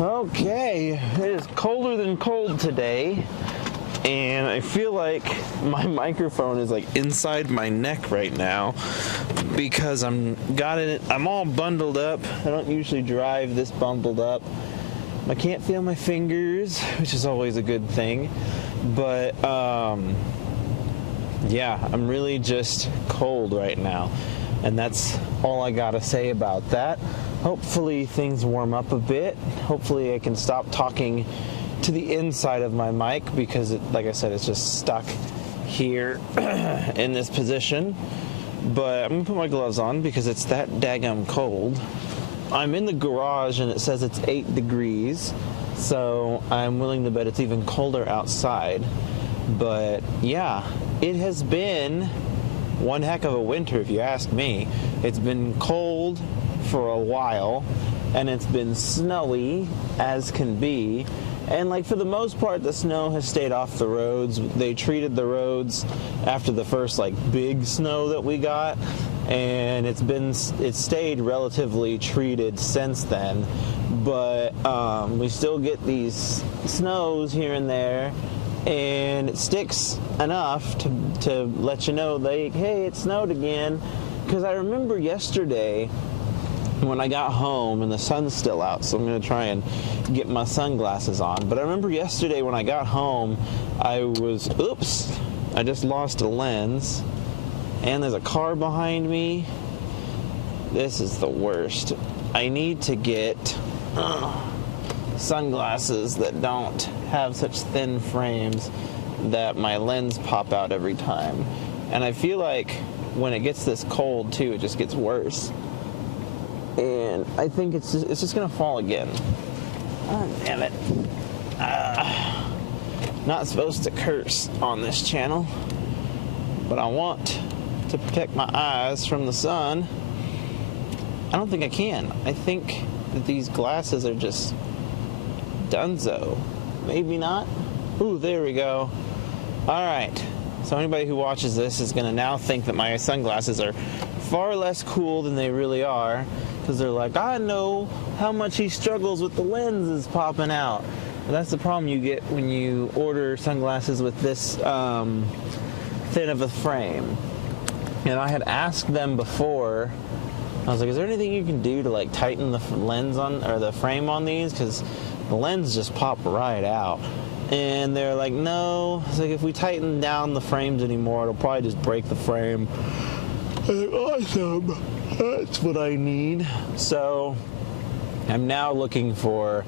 Okay, it is colder than cold today, and I feel like my microphone is like inside my neck right now because I'm all bundled up. I don't usually drive this bundled up. I can't feel my fingers, which is always a good thing, but yeah, I'm really just cold right now, and that's all I gotta say about that. Hopefully things warm up a bit. Hopefully I can stop talking to the inside of my mic because, like I said, it's just stuck here in this position. But I'm going to put my gloves on because it's that daggum cold. I'm in the garage and it says it's 8 degrees, so I'm willing to bet it's even colder outside. But yeah, it has been one heck of a winter if you ask me. It's been cold for a while, and it's been snowy as can be, and like for the most part the snow has stayed off the roads. They treated the roads after the first like big snow that we got, and it's stayed relatively treated since then, but we still get these snows here and there, and it sticks enough to let you know, like, hey, it snowed again. Because I remember yesterday when I got home, and the sun's still out, so I'm going to try and get my sunglasses on. But I remember yesterday when I got home, I just lost a lens, and there's a car behind me. This is the worst. I need to get sunglasses that don't have such thin frames that my lens pop out every time. And I feel like when it gets this cold, too, it just gets worse. And I think it's just going to fall again. Oh, damn it. Not supposed to curse on this channel, but I want to protect my eyes from the sun. I don't think I can. I think that these glasses are just donezo. Maybe not. Ooh, there we go. All right. So anybody who watches this is going to now think that my sunglasses are far less cool than they really are, because they're like, I know how much he struggles with the lenses popping out. And that's the problem you get when you order sunglasses with this thin of a frame. And I had asked them before, I was like, is there anything you can do to like tighten the lens on, or the frame on these? Because the lens just pop right out. And they're like, no. It's like, if we tighten down the frames anymore, it'll probably just break the frame. I'm like, awesome. That's what I need. So I'm now looking for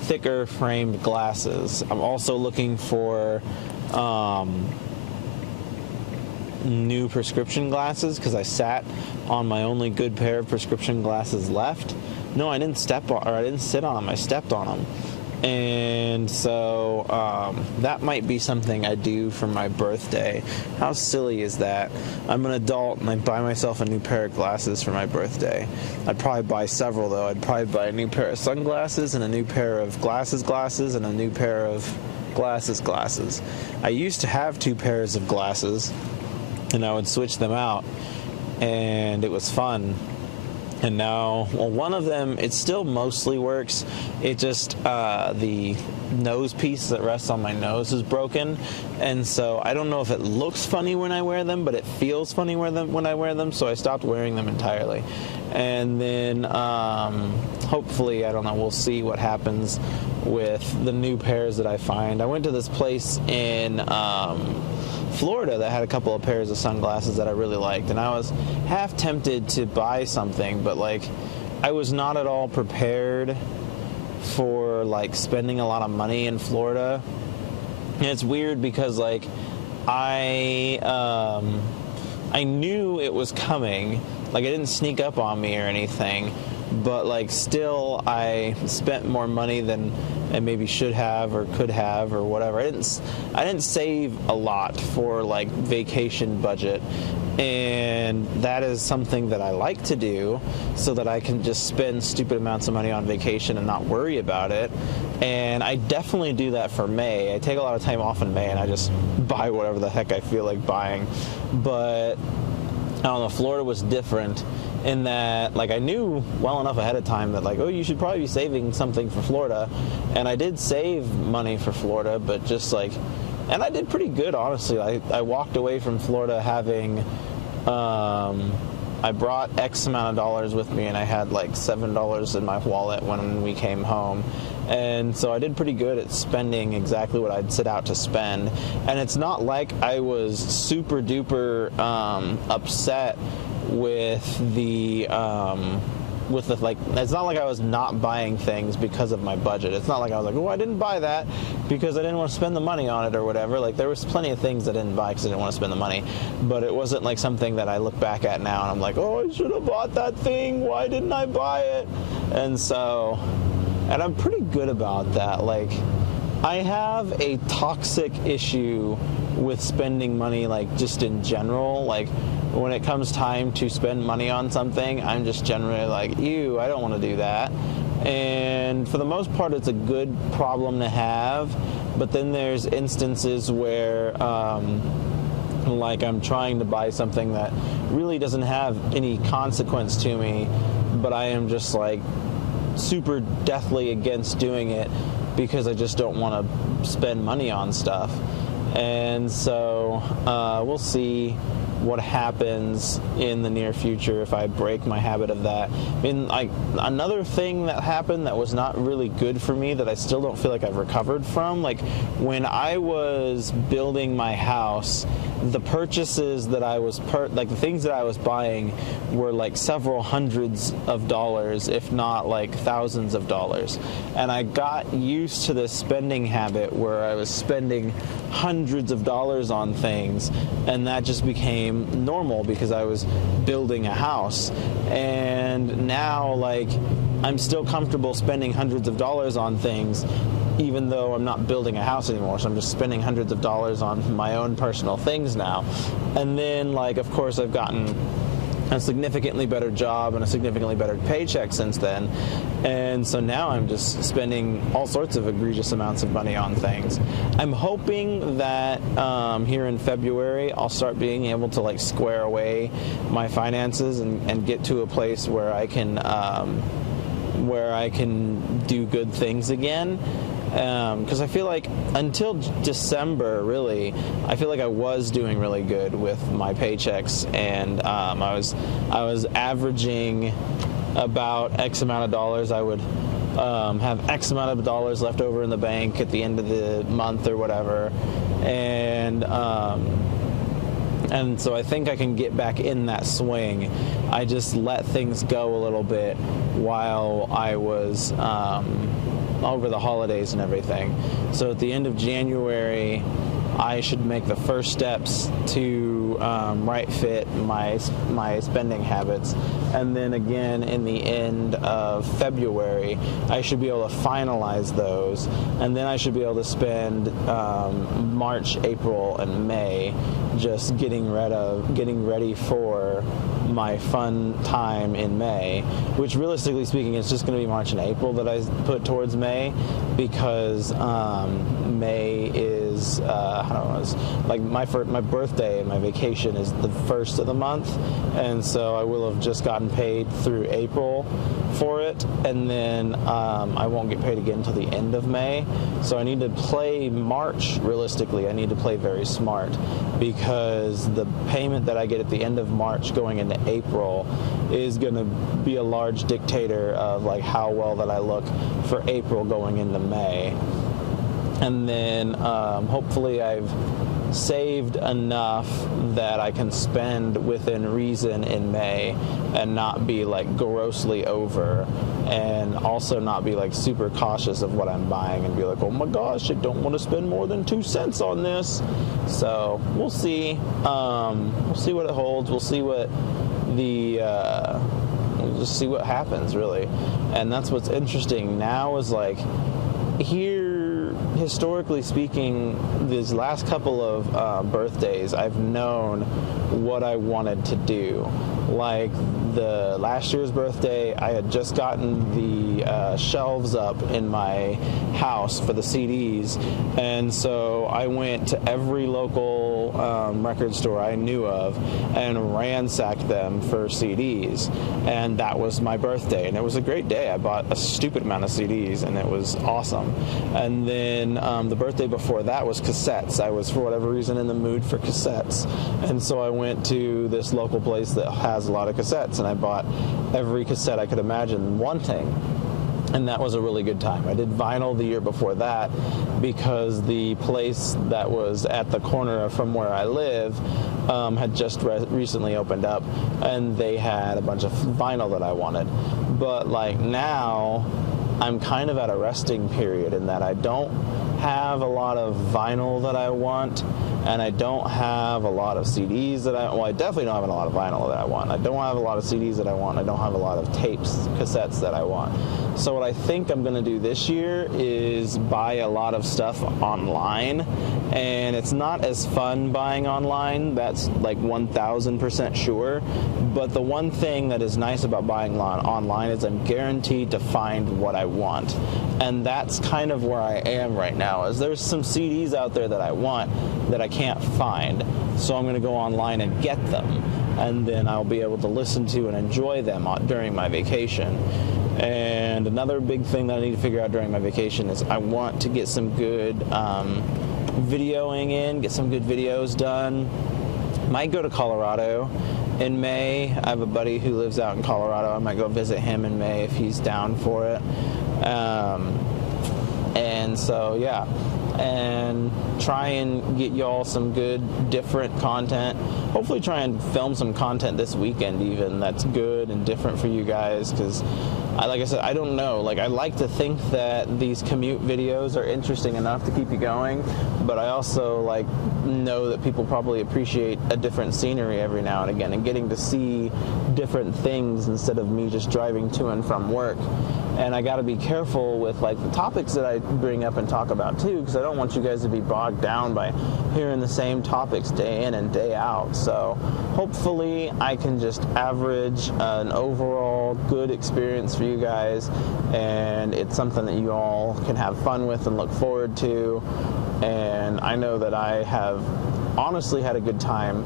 thicker framed glasses. I'm also looking for new prescription glasses, because I sat on my only good pair of prescription glasses left. No, I didn't sit on them. I stepped on them. And so that might be something I do for my birthday. How silly is that? I'm an adult and I buy myself a new pair of glasses for my birthday. I'd probably buy several, though. I'd probably buy a new pair of sunglasses and a new pair of glasses and a new pair of glasses. I used to have 2 pairs of glasses, and I would switch them out, and it was fun. And now, well, one of them, it still mostly works. It just, the nose piece that rests on my nose is broken. And so I don't know if it looks funny when I wear them, but it feels funny when I wear them. So I stopped wearing them entirely. And then, hopefully, I don't know, we'll see what happens with the new pairs that I find. I went to this place in Florida that had a couple of pairs of sunglasses that I really liked, and I was half tempted to buy something, but like I was not at all prepared for like spending a lot of money in Florida. And it's weird because like I knew it was coming, like it didn't sneak up on me or anything, but like still I spent more money than I maybe should have or could have or whatever. I didn't save a lot for like vacation budget, and that is something that I like to do so that I can just spend stupid amounts of money on vacation and not worry about it. And I definitely do that for May. I take a lot of time off in May and I just buy whatever the heck I feel like buying. But I don't know, Florida was different in that, like, I knew well enough ahead of time that, like, oh, you should probably be saving something for Florida. And I did save money for Florida, but just, like, and I did pretty good, honestly. I walked away from Florida having, I brought X amount of dollars with me, and I had, like, $7 in my wallet when we came home. And so I did pretty good at spending exactly what I'd set out to spend. And it's not like I was super duper upset with the like, it's not like I was not buying things because of my budget. It's not like I was like, oh, I didn't buy that because I didn't want to spend the money on it or whatever. Like, there was plenty of things I didn't buy because I didn't want to spend the money. But it wasn't like something that I look back at now and I'm like, oh, I should have bought that thing. Why didn't I buy it? And so, and I'm pretty good about that. Like, I have a toxic issue with spending money, like, just in general. Like, when it comes time to spend money on something, I'm just generally like, ew, I don't want to do that. And for the most part, it's a good problem to have. But then there's instances where, like, I'm trying to buy something that really doesn't have any consequence to me, but I am just, like, super deathly against doing it because I just don't want to spend money on stuff. And so we'll see what happens in the near future if I break my habit of that. I mean, another thing that happened that was not really good for me that I still don't feel like I've recovered from, like, when I was building my house, the purchases that I was like, the things that I was buying were like several hundreds of dollars, if not like thousands of dollars. And I got used to this spending habit where I was spending hundreds of dollars on things, and that just became normal because I was building a house. And now, like, I'm still comfortable spending hundreds of dollars on things even though I'm not building a house anymore, so I'm just spending hundreds of dollars on my own personal things now. And then, like, of course, I've gotten a significantly better job and a significantly better paycheck since then, and so now I'm just spending all sorts of egregious amounts of money on things. I'm hoping that here in February I'll start being able to, like, square away my finances and get to a place where I can do good things again. Because I feel like until December, really, I feel like I was doing really good with my paychecks, and I was averaging about X amount of dollars. I would have X amount of dollars left over in the bank at the end of the month or whatever, and so I think I can get back in that swing. I just let things go a little bit while I was over the holidays and everything. So at the end of January, I should make the first steps to right fit my spending habits, and then again in the end of February I should be able to finalize those, and then I should be able to spend March, April, and May just getting ready for my fun time in May, which realistically speaking it's just going to be March and April that I put towards May, because May is I don't know, it's like my birthday and my vacation is the first of the month, and so I will have just gotten paid through April for it, and then I won't get paid again until the end of May. So I need to play March realistically. I need to play very smart, because the payment that I get at the end of March going into April is going to be a large dictator of, like, how well that I look for April going into May. And then hopefully I've saved enough that I can spend within reason in May and not be, like, grossly over, and also not be, like, super cautious of what I'm buying and be like, oh my gosh, I don't want to spend more than 2 cents on this. So we'll see. We'll see what it holds. We'll see what we'll just see what happens, really. And that's what's interesting now is, like, here, historically speaking, these last couple of birthdays, I've known what I wanted to do. Like, the last year's birthday, I had just gotten the shelves up in my house for the CDs, and so I went to every local record store I knew of and ransacked them for CDs. And that was my birthday, and it was a great day. I bought a stupid amount of CDs, and it was awesome. And then the birthday before that was cassettes. I was, for whatever reason, in the mood for cassettes. And so I went to this local place that has a lot of cassettes, and I bought every cassette I could imagine wanting. And that was a really good time. I did vinyl the year before that because the place that was at the corner from where I live had just recently opened up, and they had a bunch of vinyl that I wanted. But like now, I'm kind of at a resting period in that I don't have a lot of vinyl that I want, and I don't have a lot of CDs that I definitely don't have a lot of vinyl that I want. I don't have a lot of CDs that I want. I don't have a lot of tapes, cassettes that I want. So what I think I'm going to do this year is buy a lot of stuff online, and it's not as fun buying online. That's like 1,000% sure. But the one thing that is nice about buying online is I'm guaranteed to find what I want. And that's kind of where I am right now, is there's some CDs out there that I want that I can't find. So I'm going to go online and get them, and then I'll be able to listen to and enjoy them during my vacation. And another big thing that I need to figure out during my vacation is I want to get some good videoing in, get some good videos done. Might go to Colorado in May. I have a buddy who lives out in Colorado. I might go visit him in May if he's down for it. And so, yeah. And try and get y'all some good, different content. Hopefully try and film some content this weekend even that's good and different for you guys, because like I said, I don't know. Like, I like to think that these commute videos are interesting enough to keep you going, but I also like know that people probably appreciate a different scenery every now and again, and getting to see different things instead of me just driving to and from work. And I got to be careful with like the topics that I bring up and talk about too, because I don't want you guys to be bogged down by hearing the same topics day in and day out. So hopefully I can just average an overall good experience for you guys, and it's something that you all can have fun with and look forward to. And I know that I have honestly had a good time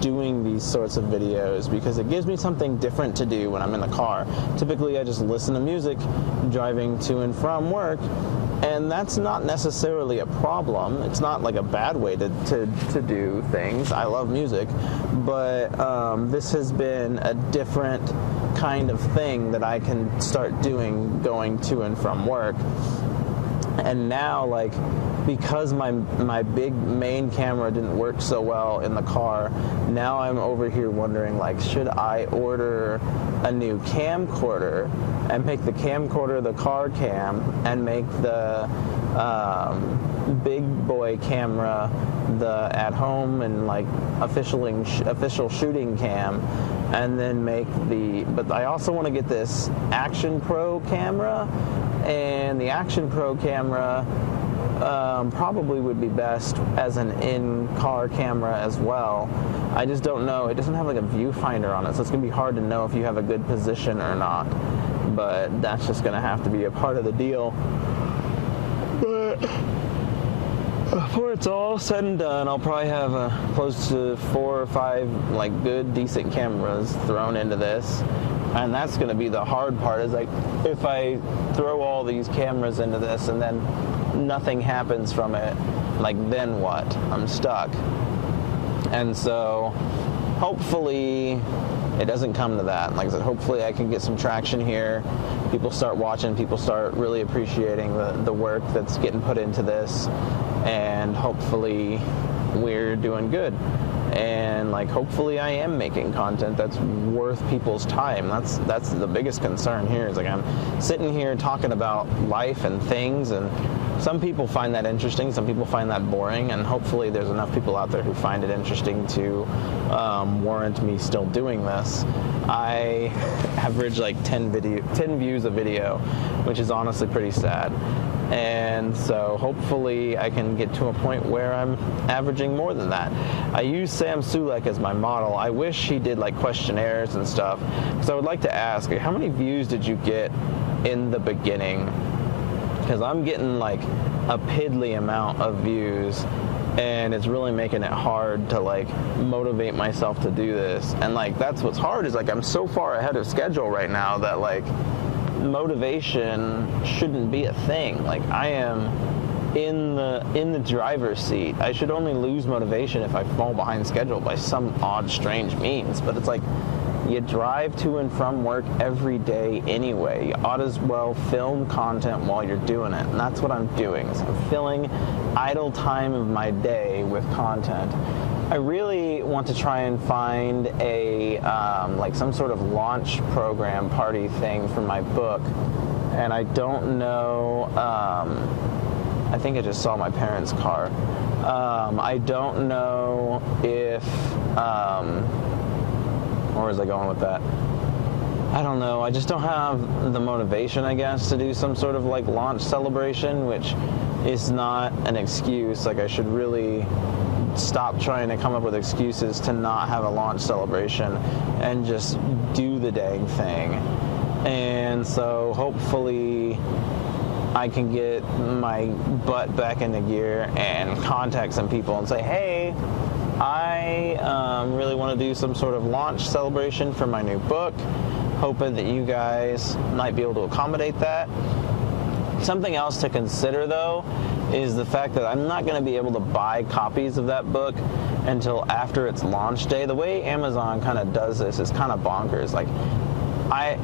doing these sorts of videos because it gives me something different to do when I'm in the car. Typically I just listen to music driving to and from work, and that's not necessarily a problem. It's not like a bad way to do things. I love music, but this has been a different kind of thing that I can start doing going to and from work. And now, like, because my big main camera didn't work so well in the car, now I'm over here wondering, like, should I order a new camcorder and make the camcorder the car cam, and make the big boy camera the at home and like official shooting cam, and then make but I also want to get this Action Pro camera, and the Action Pro camera probably would be best as an in-car camera as well. I just don't know. It doesn't have like a viewfinder on it, so it's going to be hard to know if you have a good position or not. But that's just going to have to be a part of the deal. But before it's all said and done, I'll probably have close to 4 or 5 like good, decent cameras thrown into this. And that's going to be the hard part, is like if I throw all these cameras into this and then nothing happens from it, like then what? I'm stuck. And so hopefully it doesn't come to that. Like I said, hopefully I can get some traction here. People start watching, people start really appreciating the work that's getting put into this, and hopefully we're doing good. And like hopefully I am making content that's worth people's time. That's the biggest concern here, is like I'm sitting here talking about life and things, and some people find that interesting, some people find that boring, and hopefully there's enough people out there who find it interesting to warrant me still doing this. I average like 10 views a video, which is honestly pretty sad. And so hopefully I can get to a point where I'm averaging more than that. I use Sam Sulek as my model. I wish he did like questionnaires and stuff, because I would like to ask, how many views did you get in the beginning? Because I'm getting like a piddly amount of views, and it's really making it hard to like motivate myself to do this. And like that's what's hard, is like I'm so far ahead of schedule right now that like motivation shouldn't be a thing. Like I am in the driver's seat. I should only lose motivation if I fall behind schedule by some odd, strange means. But it's like, you drive to and from work every day anyway. You ought as well film content while you're doing it. And that's what I'm doing. So I'm filling idle time of my day with content. I really want to try and find a like some sort of launch program party thing for my book. And I don't know, I think I just saw my parents' car. I don't know if, where was I going with that? I don't know. I just don't have the motivation, I guess, to do some sort of like launch celebration, which is not an excuse. Like I should really stop trying to come up with excuses to not have a launch celebration and just do the dang thing. And so hopefully I can get my butt back into gear and contact some people and say, hey, I really want to do some sort of launch celebration for my new book, hoping that you guys might be able to accommodate that. Something else to consider, though, is the fact that I'm not going to be able to buy copies of that book until after its launch day. The way Amazon kind of does this is kind of bonkers. Like,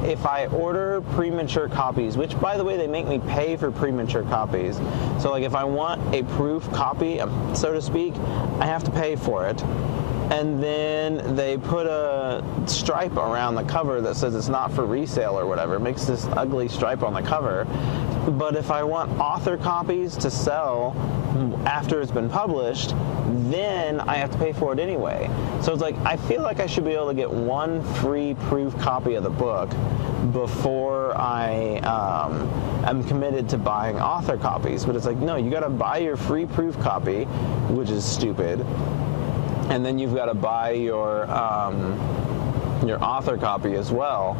if I order premature copies, which, by the way, they make me pay for premature copies. So, like, if I want a proof copy, so to speak, I have to pay for it. And then they put a stripe around the cover that says it's not for resale or whatever. It makes this ugly stripe on the cover. But if I want author copies to sell after it's been published, then I have to pay for it anyway. So it's like, I feel like I should be able to get one free proof copy of the book before I am committed to buying author copies. But it's like, no, you got to buy your free proof copy, which is stupid. And then you've got to buy your author copy as well,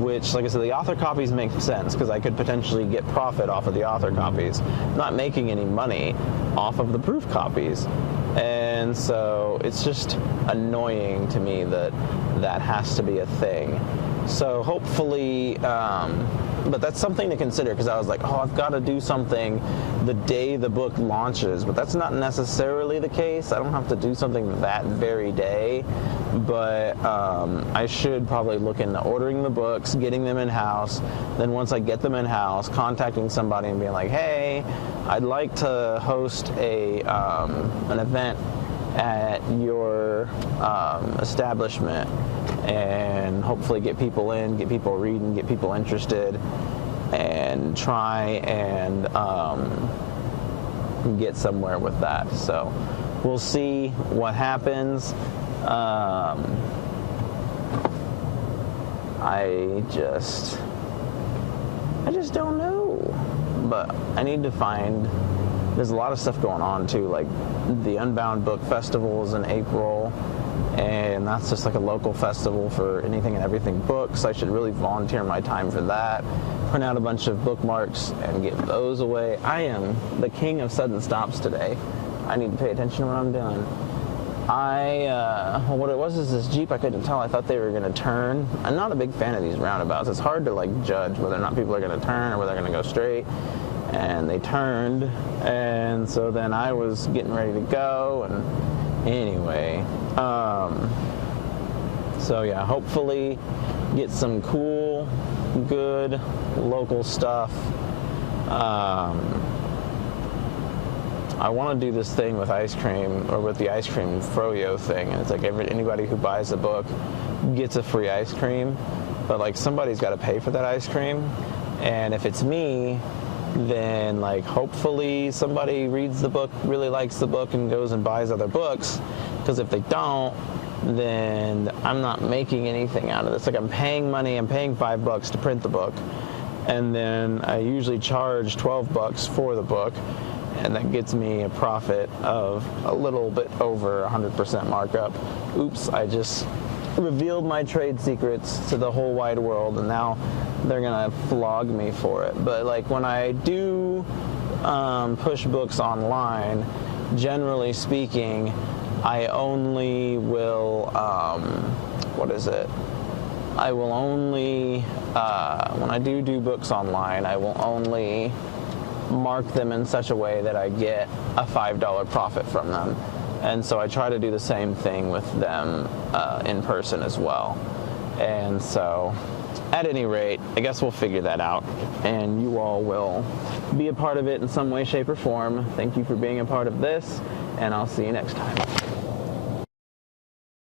which, like I said, the author copies make sense because I could potentially get profit off of the author copies, not making any money off of the proof copies. And so it's just annoying to me that that has to be a thing. So hopefully, but that's something to consider, because I was like, oh, I've got to do something the day the book launches, but that's not necessarily the case. I don't have to do something that very day, but I should probably look into ordering the books, getting them in-house, then once I get them in-house, contacting somebody and being like, hey, I'd like to host an event at your establishment, and hopefully get people in, get people reading, get people interested, and try and get somewhere with that. So we'll see what happens. I just don't know, but I need to find. There's a lot of stuff going on too, like the Unbound Book Festival is in April, and that's just like a local festival for anything and everything books. I should really volunteer my time for that, print out a bunch of bookmarks and get those away. I am the king of sudden stops today. I need to pay attention to what I'm doing. What it was is this Jeep, I couldn't tell. I thought they were going to turn. I'm not a big fan of these roundabouts. It's hard to like judge whether or not people are going to turn or whether they're going to go straight. And they turned, and so then I was getting ready to go, and anyway, so yeah, hopefully get some cool, good, local stuff. I want to do this thing with ice cream, or with the ice cream froyo thing, and it's like anybody who buys a book gets a free ice cream, but like somebody's got to pay for that ice cream, and if it's me, then like hopefully somebody reads the book, really likes the book, and goes and buys other books, because if they don't, then I'm not making anything out of this. Like I'm paying money, I'm paying $5 to print the book, and then I usually charge $12 for the book, and that gets me a profit of a little bit over 100% markup. Oops, I just revealed my trade secrets to the whole wide world, and now they're gonna flog me for it. But like when I do push books online, generally speaking, I only will, I will only, when I do books online, I will only mark them in such a way that I get a $5 profit from them. And so I try to do the same thing with them in person as well. And so, at any rate, I guess we'll figure that out, and you all will be a part of it in some way, shape, or form. Thank you for being a part of this, and I'll see you next time.